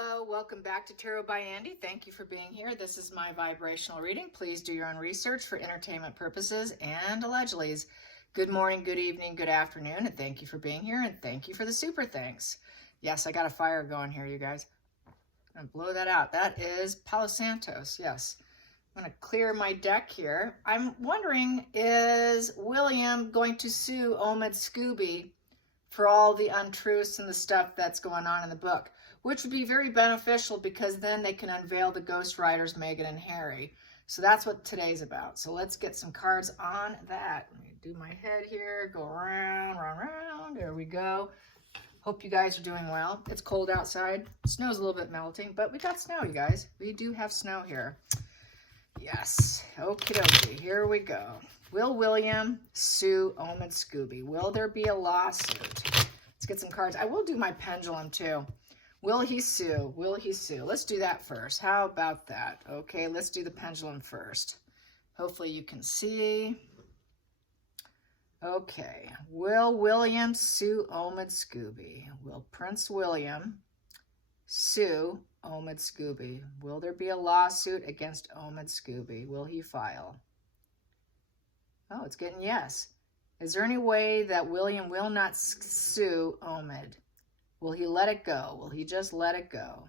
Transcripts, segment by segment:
Hello, welcome back to Tarot by Andy. Thank you for being here. This is my vibrational reading. Please do your own research for entertainment purposes and allegedly. Good morning, good evening, good afternoon, and thank you for being here, and thank you for the super thanks. Yes, I got a fire going here, you guys. I'm going to blow that out. That is Palo Santos, yes. I'm going to clear my deck here. I'm wondering, is William going to sue Omid Scoobie for all the untruths and the stuff that's going on in the book? Which would be very beneficial because then they can unveil the ghostwriters, Meghan and Harry. So that's what today's about. So let's get some cards on that. Let me do my head here, go around, round. There we go. Hope you guys are doing well. It's cold outside. Snow's a little bit melting, but we got snow, you guys. We do have snow here. Yes. Okie dokie. Here we go. Will William sue Omid Scoobie? Will there be a lawsuit? Let's get some cards. I will do my pendulum too. Will he sue? Will he sue? Let's do that first. How about that? Okay, let's do the pendulum first. Hopefully you can see. Okay. Will William sue Omid Scoobie? Will Prince William sue Omid Scoobie? Will there be a lawsuit against Omid Scoobie? Will he file? Oh, it's getting yes. Is there any way that William will not sue Omid? Will he let it go? Will he just let it go?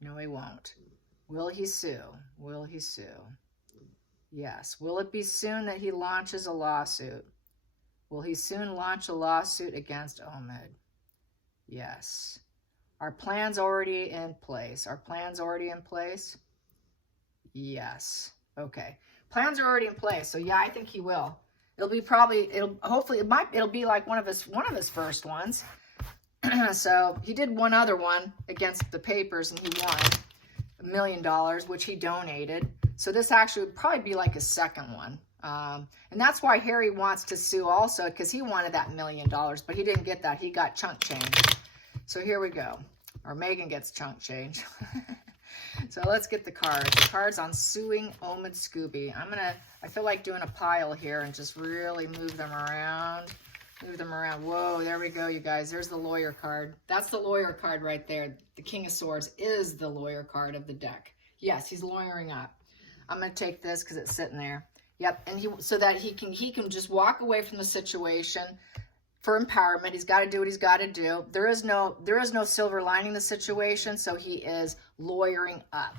No, he won't. Will he sue? Will he sue? Yes. Will it be soon that he launches a lawsuit? Will he soon launch a lawsuit against Omid? Yes. Are plans already in place? Are plans already in place? Yes. Okay. Plans are already in place. So yeah, I think he will. It'll be it'll be like one of his first ones. So he did one other one against the papers and he won $1 million, which he donated. So this actually would probably be like his second one. And that's why Harry wants to sue also, because he wanted that $1 million, but he didn't get that. He got chunk change. So here we go. Or Meghan gets chunk change. So let's get the cards. The cards on suing Omid Scoobie. I feel like doing a pile here and just really move them around. Move them around. Whoa, there we go, you guys. There's the lawyer card. That's the lawyer card right there. The King of Swords is the lawyer card of the deck. Yes, he's lawyering up. I'm going to take this because it's sitting there. Yep, and so that he can just walk away from the situation for empowerment. He's got to do what he's got to do. There is no silver lining the situation, so he is lawyering up.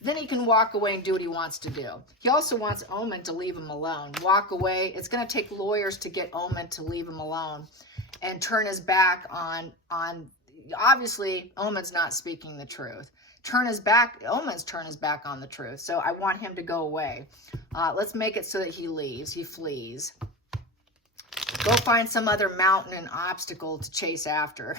Then he can walk away and do what he wants to do. He also wants Omid to leave him alone. Walk away. It's going to take lawyers to get Omid to leave him alone and turn his back on obviously, Omid's not speaking the truth. Omid's turn his back on the truth. So I want him to go away. Let's make it so that he leaves. He flees. Go find some other mountain and obstacle to chase after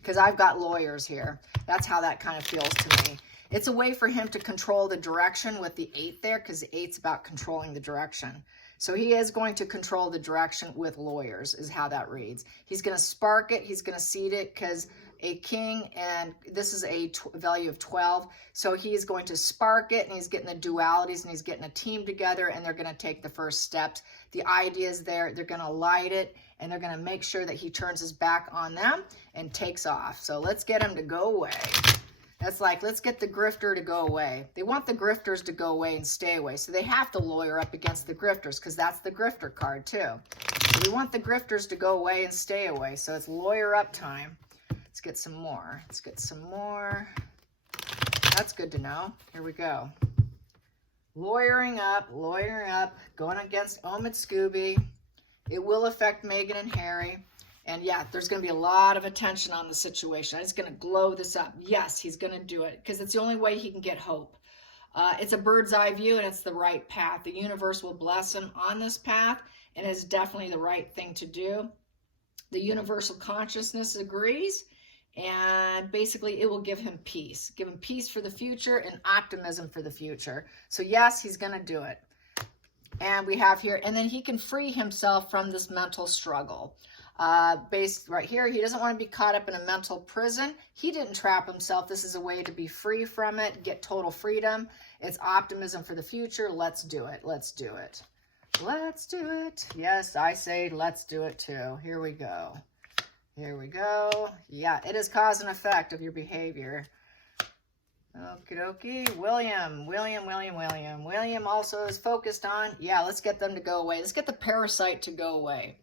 because I've got lawyers here. That's how that kind of feels to me. It's a way for him to control the direction with the 8 there because the 8's about controlling the direction. So he is going to control the direction with lawyers is how that reads. He's going to spark it. He's going to seed it because a king, and this is a value of 12. So he's going to spark it, and he's getting the dualities, and he's getting a team together, and they're going to take the first steps. The idea is there. They're going to light it, and they're going to make sure that he turns his back on them and takes off. So let's get him to go away. That's like, let's get the grifter to go away. They want the grifters to go away and stay away. So they have to lawyer up against the grifters because that's the grifter card too. So we want the grifters to go away and stay away. So it's lawyer up time. Let's get some more. Let's get some more. That's good to know. Here we go. Lawyering up, going against Omid Scoobie. It will affect Meghan and Harry. And yeah, there's going to be a lot of attention on the situation. I'm just going to glow this up. Yes, he's going to do it because it's the only way he can get hope. It's a bird's eye view and it's the right path. The universe will bless him on this path and it's definitely the right thing to do. The universal consciousness agrees and basically it will give him peace. Give him peace for the future and optimism for the future. So yes, he's going to do it. And we have here, and then he can free himself from this mental struggle. Based right here, he doesn't want to be caught up in a mental prison. He didn't trap himself. This is a way to be free from it, get total freedom. It's optimism for the future. Let's do it. Let's do it. Let's do it. Yes, I say let's do it too. Here we go. Here we go. Yeah, it is cause and effect of your behavior. Okie dokie. William also is focused on, yeah, let's get them to go away. Let's get the parasite to go away.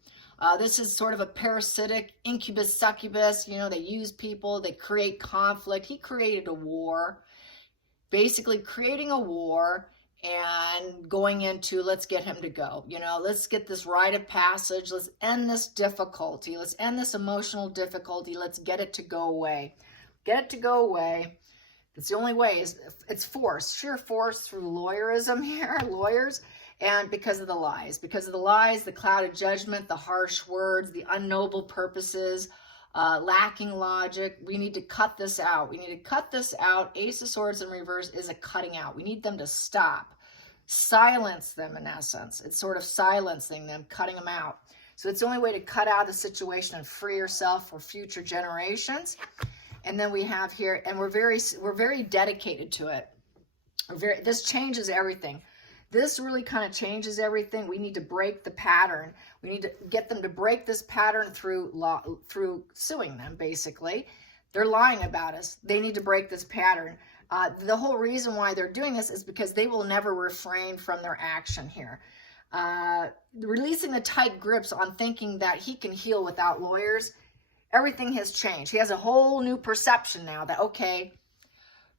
This is sort of a parasitic incubus succubus. You know, they use people, they create conflict. He created a war, basically creating a war and going into, let's get him to go. You know, let's get this rite of passage. Let's end this difficulty. Let's end this emotional difficulty. Let's get it to go away. Get it to go away. It's the only way. It's force, sheer force through lawyerism here, lawyers, and because of the lies. Because of the lies, the clouded judgment, the harsh words, the unknoble purposes, lacking logic. We need to cut this out. We need to cut this out. Ace of Swords in reverse is a cutting out. We need them to stop. Silence them, in essence. It's sort of silencing them, cutting them out. So it's the only way to cut out the situation and free yourself for future generations. And then we have here, and we're very dedicated to it. This changes everything. This really kind of changes everything. We need to break the pattern. We need to get them to break this pattern through suing them, basically. They're lying about us. They need to break this pattern. The whole reason why they're doing this is because they will never refrain from their action here. Releasing the tight grips on thinking that he can heal without lawyers. Everything has changed. He has a whole new perception now that, okay,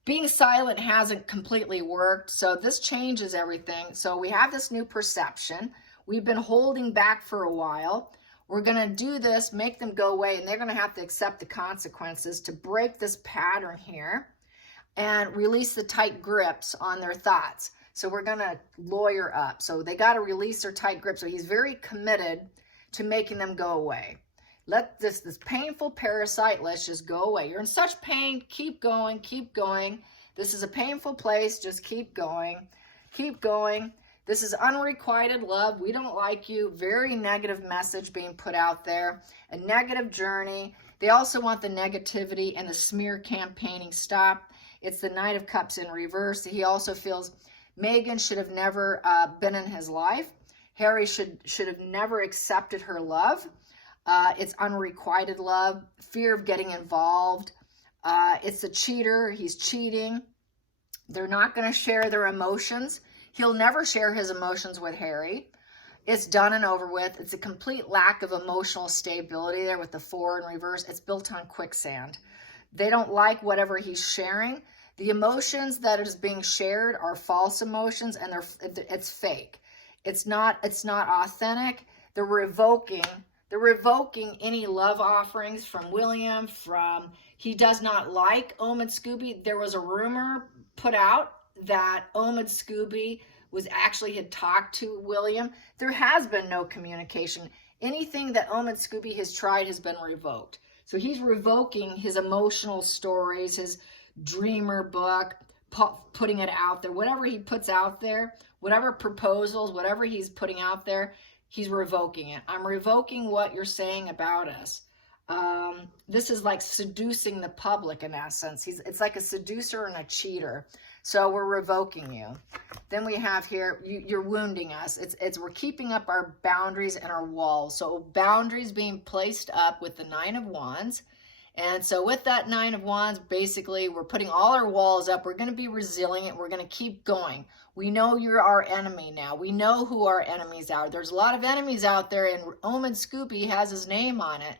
being silent hasn't completely worked. So this changes everything. So we have this new perception. We've been holding back for a while. We're going to do this, make them go away, and they're going to have to accept the consequences to break this pattern here and release the tight grips on their thoughts. So we're going to lawyer up. So they got to release their tight grip. So he's very committed to making them go away. Let this painful parasite, let's just go away. You're in such pain. Keep going. Keep going. This is a painful place. Just keep going. Keep going. This is unrequited love. We don't like you. Very negative message being put out there. A negative journey. They also want the negativity and the smear campaigning stop. It's the Knight of Cups in reverse. He also feels Meghan should have never been in his life. Harry should have never accepted her love. It's unrequited love, fear of getting involved. It's a cheater. He's cheating. They're not going to share their emotions. He'll never share his emotions with Harry. It's done and over with. It's a complete lack of emotional stability there with the 4 in reverse. It's built on quicksand. They don't like whatever he's sharing. The emotions that is being shared are false emotions, and it's fake. It's not authentic. They're revoking any love offerings from William. He does not like Omid Scoobie. There was a rumor put out that Omid Scoobie had talked to William. There has been no communication. Anything that Omid Scoobie has tried has been revoked. So he's revoking his emotional stories, his dreamer book, putting it out there. Whatever he puts out there, whatever proposals, whatever he's putting out there, he's revoking it. I'm revoking what you're saying about us. This is like seducing the public in essence. It's like a seducer and a cheater. So we're revoking you. Then we have here, you're wounding us. We're keeping up our boundaries and our walls. So boundaries being placed up with the 9 of Wands. And so with that 9 of Wands, basically, we're putting all our walls up. We're going to be resilient. We're going to keep going. We know you're our enemy now. We know who our enemies are. There's a lot of enemies out there, and Omid Scoobie has his name on it.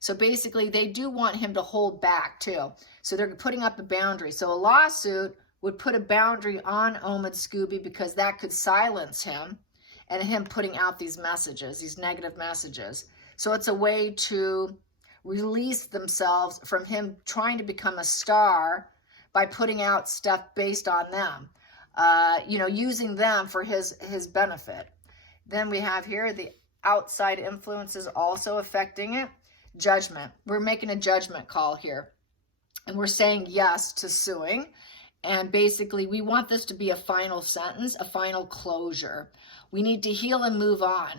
So basically, they do want him to hold back, too. So they're putting up a boundary. So a lawsuit would put a boundary on Omid Scoobie because that could silence him and him putting out these messages, these negative messages. So it's a way to release themselves from him trying to become a star by putting out stuff based on them, using them for his benefit. Then we have here the outside influences also affecting it. Judgment. We're making a judgment call here, and we're saying yes to suing. And basically, we want this to be a final sentence, a final closure. We need to heal and move on.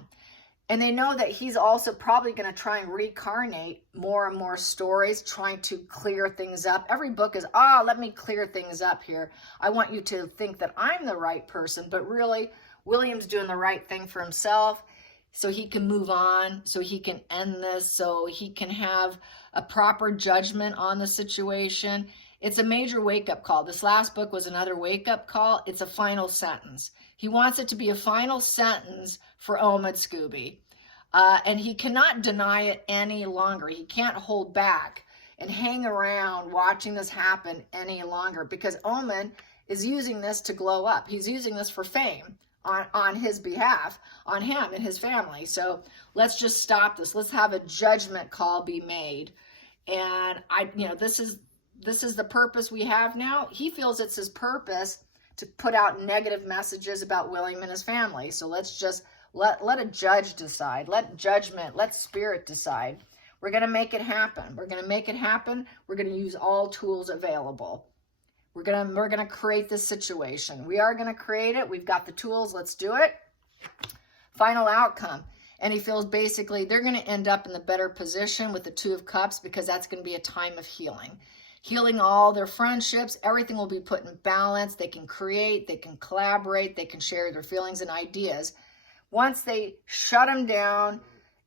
And they know that he's also probably going to try and reincarnate more and more stories, trying to clear things up. Every book is, let me clear things up here. I want you to think that I'm the right person, but really, William's doing the right thing for himself so he can move on, so he can end this, so he can have a proper judgment on the situation. It's a major wake-up call. This last book was another wake-up call. It's a final sentence. He wants it to be a final sentence for Omid Scoobie. And he cannot deny it any longer. He can't hold back and hang around watching this happen any longer, because Omid is using this to glow up. He's using this for fame on his behalf, on him and his family. So let's just stop this. Let's have a judgment call be made. And this is the purpose we have now. He feels it's his purpose to put out negative messages about William and his family. So let's just let a judge decide. Let judgment, let spirit decide. We're going to make it happen. We're going to make it happen. We're going to use all tools available. We're going to create this situation. We are going to create it. We've got the tools. Let's do it. Final outcome. And he feels basically they're going to end up in the better position with the Two of Cups, because that's going to be a time of healing. Healing all their friendships. Everything will be put in balance. They can create. They can collaborate. They can share their feelings and ideas. Once they shut them down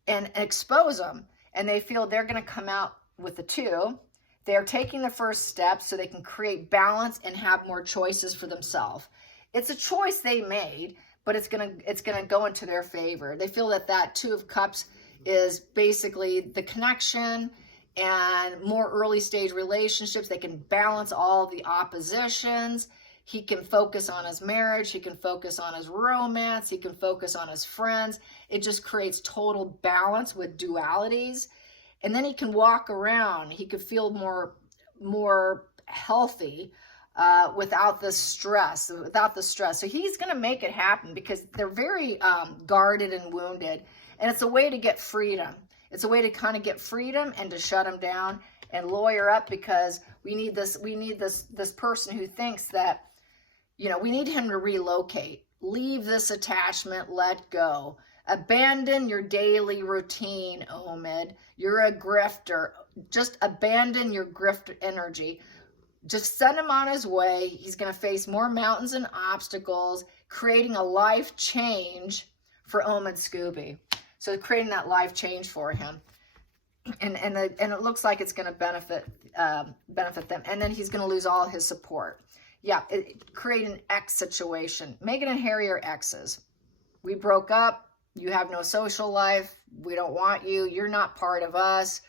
and expose them, and they feel they're going to come out with the two, they're taking the first step so they can create balance and have more choices for themselves. It's a choice they made, but it's gonna go into their favor. They feel that Two of Cups is basically the connection and more early stage relationships. They can balance all the oppositions. He can focus on his marriage. He can focus on his romance. He can focus on his friends. It just creates total balance with dualities. And then he can walk around. He could feel more healthy without the stress. So he's going to make it happen, because they're very guarded and wounded. And it's a way to get freedom. It's a way to kind of get freedom and to shut him down and lawyer up, because we need this person who thinks that, we need him to relocate. Leave this attachment, let go. Abandon your daily routine, Omid. You're a grifter. Just abandon your grift energy. Just send him on his way. He's going to face more mountains and obstacles, creating a life change for Omid Scoobie. So creating that life change for him. And it looks like it's going to benefit them. And then he's going to lose all his support. Yeah, create an ex situation. Meghan and Harry are exes. We broke up. You have no social life. We don't want you. You're not part of us.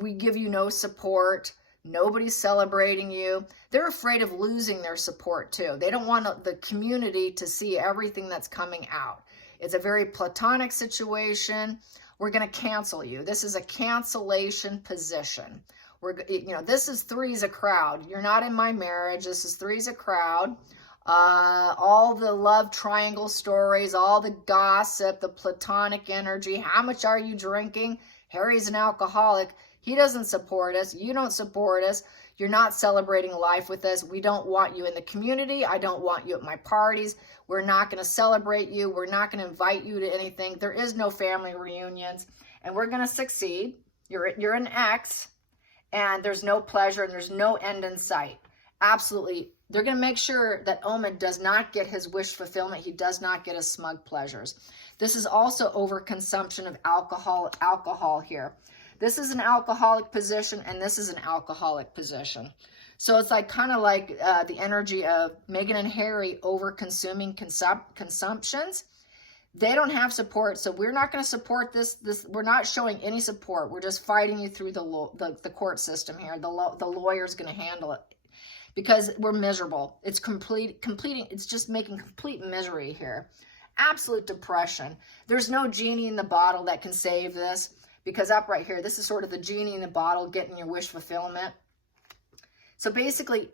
We give you no support. Nobody's celebrating you. They're afraid of losing their support too. They don't want the community to see everything that's coming out. It's a very platonic situation. We're going to cancel you. This is a cancellation position. This is three's a crowd. You're not in my marriage. This is three's a crowd. All the love triangle stories, all the gossip, the platonic energy. How much are you drinking? Harry's an alcoholic. He doesn't support us. You don't support us. You're not celebrating life with us. We don't want you in the community. I don't want you at my parties. We're not going to celebrate you. We're not going to invite you to anything. There is no family reunions, and we're going to succeed. You're an ex, and there's no pleasure, and there's no end in sight. Absolutely. They're going to make sure that Omid does not get his wish fulfillment. He does not get his smug pleasures. This is also overconsumption of alcohol here. This is an alcoholic position, and this is an alcoholic position. So it's kind of like the energy of Meghan and Harry over-consuming consumptions. They don't have support, so we're not going to support this. We're not showing any support. We're just fighting you through the court system here. The lawyer's going to handle it, because we're miserable. It's it's just making complete misery here. Absolute depression. There's no genie in the bottle that can save this, because up right here, this is sort of the genie in the bottle getting your wish fulfillment. So basically,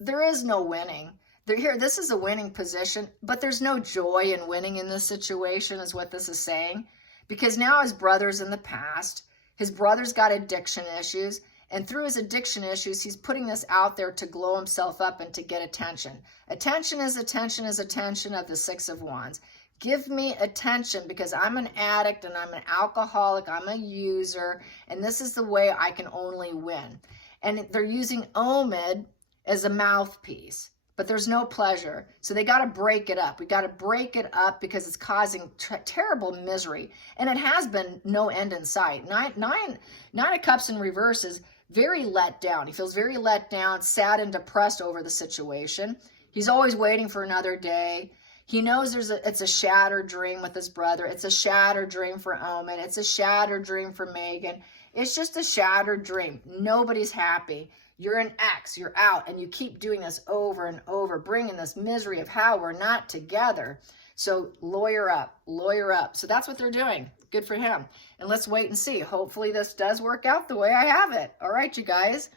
there is no winning. This is a winning position, but there's no joy in winning in this situation, is what this is saying. Because now his brother's in the past. His brother's got addiction issues. And through his addiction issues, he's putting this out there to glow himself up and to get attention. Attention is attention is attention of the Six of Wands. Give me attention, because I'm an addict and I'm an alcoholic. I'm a user. And this is the way I can only win. And they're using Omid as a mouthpiece. But there's no pleasure. So they got to break it up. We got to break it up, because it's causing terrible misery. And it has been no end in sight. Nine of Cups in reverse is very let down. He feels very let down, sad and depressed over the situation. He's always waiting for another day. He knows it's a shattered dream with his brother. It's a shattered dream for Omid. It's a shattered dream for Megan. It's just a shattered dream. Nobody's happy. You're an ex. You're out. And you keep doing this over and over, bringing this misery of how we're not together. So lawyer up, lawyer up. So that's what they're doing. Good for him. And let's wait and see. Hopefully this does work out the way I have it. All right, you guys.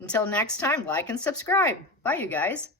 Until next time, like and subscribe. Bye, you guys.